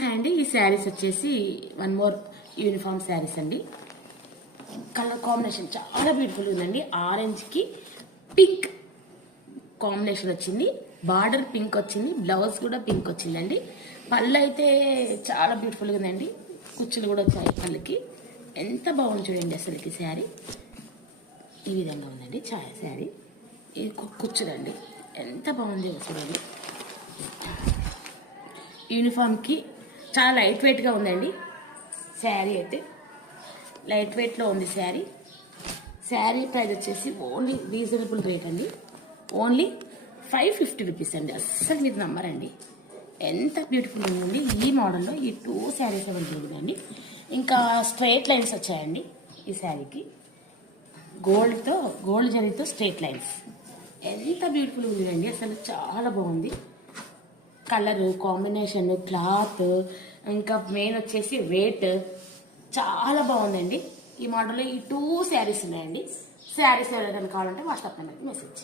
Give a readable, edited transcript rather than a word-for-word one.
అండి ఈ శారీస్ వచ్చేసి వన్ మోర్ యూనిఫామ్ శారీస్ అండి. కలర్ కాంబినేషన్ చాలా బ్యూటిఫుల్ ఉందండి. ఆరెంజ్కి పింక్ కాంబినేషన్ వచ్చింది, బార్డర్ పింక్ వచ్చింది, బ్లౌజ్ కూడా పింక్ వచ్చిందండి. పళ్ళు అయితే చాలా బ్యూటిఫుల్గా ఉందండి, కుచ్చులు కూడా వచ్చాయి పళ్ళుకి. ఎంత బాగుంది చూడండి అసలుకి శారీ. ఈ విధంగా ఉందండి శారీ. ఇది కుచ్చులండి, ఎంత బాగుంది చూడండి. యూనిఫామ్కి చాలా లైట్ వెయిట్గా ఉందండి శారీ. అయితే లైట్ వెయిట్లో ఉంది శారీ. శారీ ప్రైస్ వచ్చేసి ఓన్లీ రీజనబుల్ రేట్ అండి, ఓన్లీ 550 రూపీస్ అండి. అస్సలు మీరు నమ్మరండి, ఎంత బ్యూటిఫుల్ ఉందండి. ఈ మోడల్లో ఈ 2 శారీస్ అవైలబుల్ అండి. ఇంకా స్ట్రైట్ లైన్స్ వచ్చాయండి ఈ శారీకి, గోల్డ్ జరీతో స్ట్రైట్ లైన్స్. ఎంత బ్యూటిఫుల్ ఉందండి, అసలు చాలా బాగుంది. కలరు కాంబినేషన్, క్లాత్, ఇంకా మెయిన్ వచ్చేసి వెయిట్ చాలా బాగుందండి. ఈ మోడల్లో ఈ 2 శారీస్ ఉన్నాయండి. శారీస్ ఎవరైనా కావాలంటే వాట్సాప్ నెంబర్కి మెసేజ్.